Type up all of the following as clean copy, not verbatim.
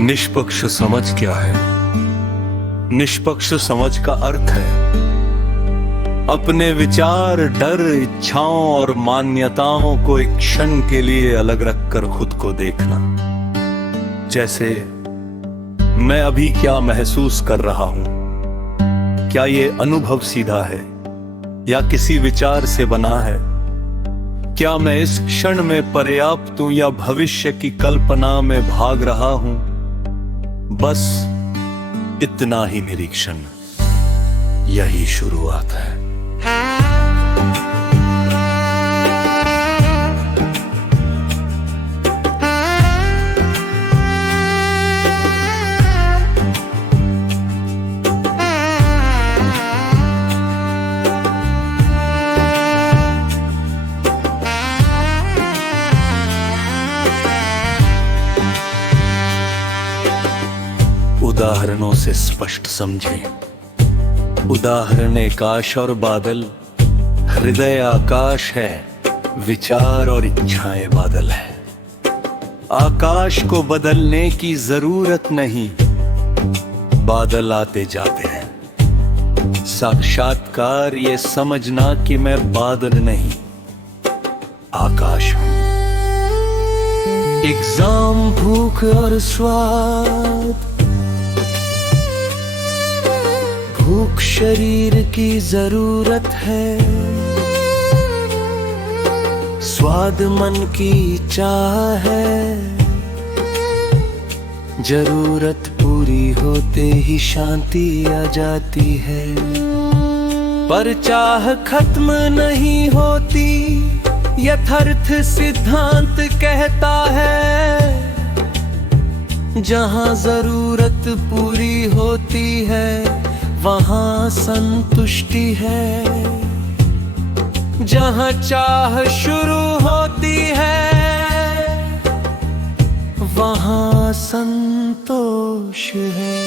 निष्पक्ष समझ क्या है? निष्पक्ष समझ का अर्थ है अपने विचार, डर, इच्छाओं और मान्यताओं को एक क्षण के लिए अलग रखकर खुद को देखना। जैसे मैं अभी क्या महसूस कर रहा हूं, क्या ये अनुभव सीधा है या किसी विचार से बना है? क्या मैं इस क्षण में पर्याप्त हूं या भविष्य की कल्पना में भाग रहा हूं? बस इतना ही निरीक्षण, यही शुरुआत है। उदाहरणों से स्पष्ट समझें। उदाहरण आकाश और बादल, हृदय आकाश है, विचार और इच्छाएं बादल है। आकाश को बदलने की जरूरत नहीं, बादल आते जाते हैं। साक्षात्कार ये समझना कि मैं बादल नहीं, आकाश हूं। एग्जाम, भूख और स्वाद। भूख शरीर की जरूरत है, स्वाद मन की चाह है। जरूरत पूरी होते ही शांति आ जाती है, पर चाह खत्म नहीं होती, यथार्थ सिद्धांत कहता है। जहां जरूरत पूरी होती है वहां संतुष्टि है, जहां चाह शुरू होती है वहां संतोष है।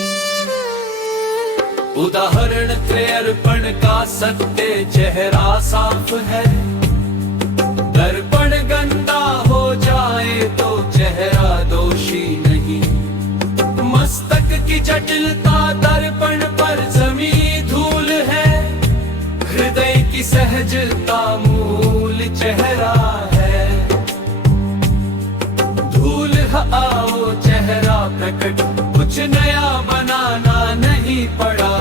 उदाहरण त्रयर्पण का सत्य चेहरा साफ है, दर्पण गंदा हो जाए तो चेहरा दोषी नहीं। मस्तक की जटिलता दर्पण पर जमी धूल है, हृदय की सहजता मूल चेहरा है। धूल आओ चेहरा प्रकट, कुछ नया बनाना नहीं पड़ा।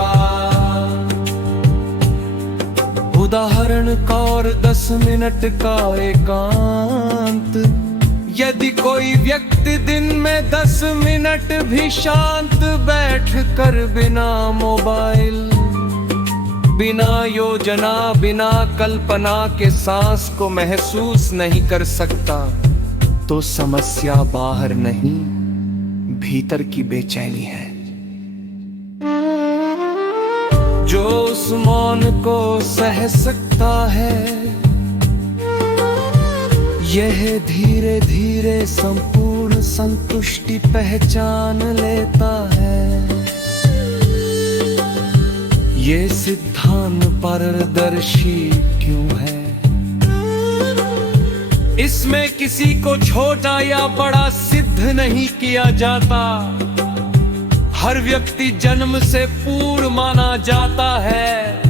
उदाहरण का और 10 मिनट का एकांत। यदि कोई व्यक्ति दिन में 10 मिनट भी शांत बैठ कर बिना मोबाइल, बिना योजना, बिना कल्पना के सांस को महसूस नहीं कर सकता, तो समस्या बाहर नहीं, भीतर की बेचैनी है। जो उस मौन को सह सकता है, यह धीरे धीरे संपूर्ण संतुष्टि पहचान लेता है। ये सिद्धांत पारदर्शी क्यों है? इसमें किसी को छोटा या बड़ा सिद्ध नहीं किया जाता। हर व्यक्ति जन्म से पूर्ण माना जाता है।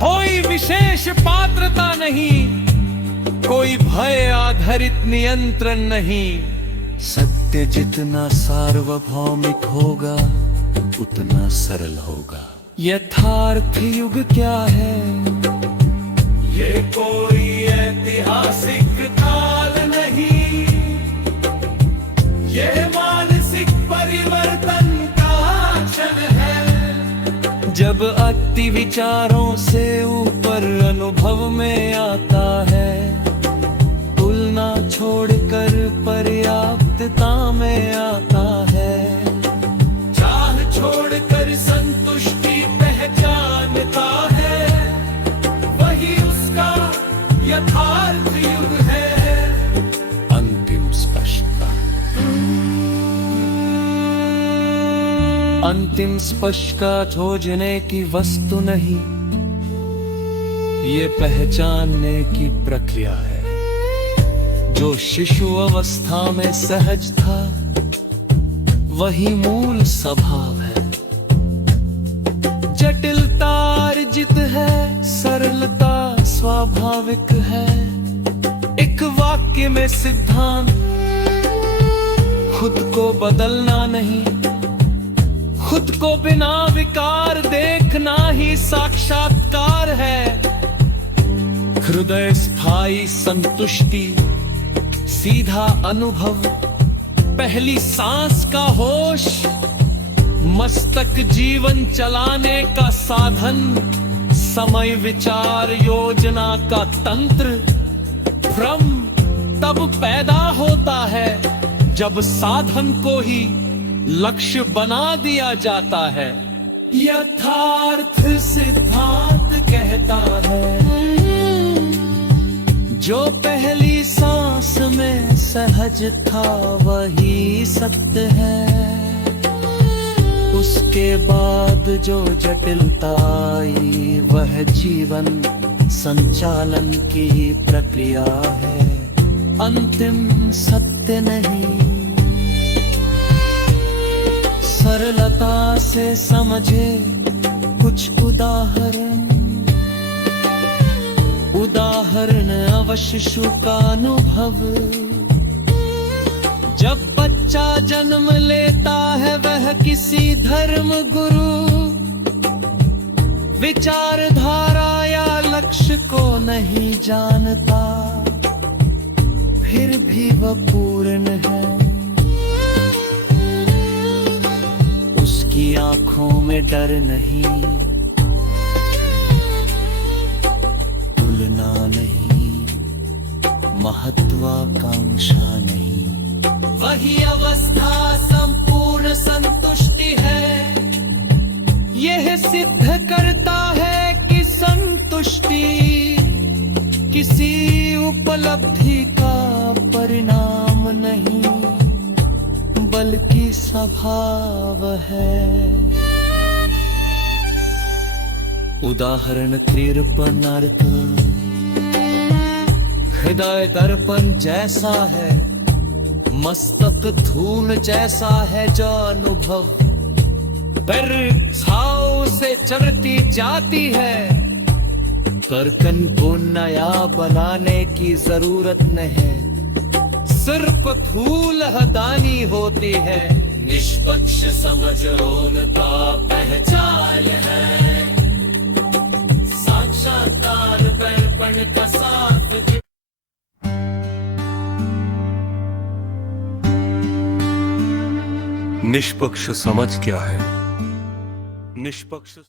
कोई विशेष पात्रता नहीं, कोई भय आधारित नियंत्रण नहीं। सत्य जितना सार्वभौमिक होगा उतना सरल होगा। यथार्थ युग क्या है? ये कोई ऐतिहासिक काल नहीं, ये मानसिक परिवर्तन का क्षण है। जब अति विचारों से ऊपर अनुभव में आता है, तुलना छोड़कर पर्याप्तता में आता है। चाह छोड़कर संतुष्टि पहचानता है, वही उसका यथार्थ युग है। अंतिम स्पष्टता। अंतिम स्पष्टता खोजने की वस्तु नहीं, ये पहचानने की प्रक्रिया है। जो शिशु अवस्था में सहज था वही मूल स्वभाव है। जटिलता अर्जित है, सरलता स्वाभाविक है। एक वाक्य में सिद्धांत, खुद को बदलना नहीं, खुद को बिना विकार देखना ही साक्षात्कार है। हृदय स्थायी संतुष्टि, सीधा अनुभव, पहली सांस का होश, मस्तक जीवन चलाने का साधन, समय विचार योजना का तंत्र। भ्रम तब पैदा होता है जब साधन को ही लक्ष्य बना दिया जाता है। यथार्थ सिद्धांत कहता है, जो पहली सांस में सहज था वही सत्य है। उसके बाद जो जटिलता आई वह जीवन संचालन की प्रक्रिया है, अंतिम सत्य नहीं। सरलता से समझे कुछ उदाहरण अवश्य का अनुभव। जब बच्चा जन्म लेता है वह किसी धर्म गुरु, विचारधारा या लक्ष्य को नहीं जानता, फिर भी वह पूर्ण है। उसकी आंखों में डर नहीं, तुलना नहीं, महत्वाकांक्षा नहीं। वही अवस्था संपूर्ण संतुष्टि है। यह सिद्ध करता है कि संतुष्टि किसी उपलब्धि का परिणाम नहीं, बल्कि स्वभाव है। उदाहरण 53 अर्थ। हृदय दर्पण जैसा है, मस्तक धूल जैसा है जो अनुभव पर छाव से चढ़ती जाती है। करकन को नया बनाने की जरूरत नहीं, सिर्फ धूल हटानी होती है। निष्पक्ष समझ मौनता पहचान है, साक्षात्कार दर्पण का साथ। निष्पक्ष समझ क्या है? निष्पक्ष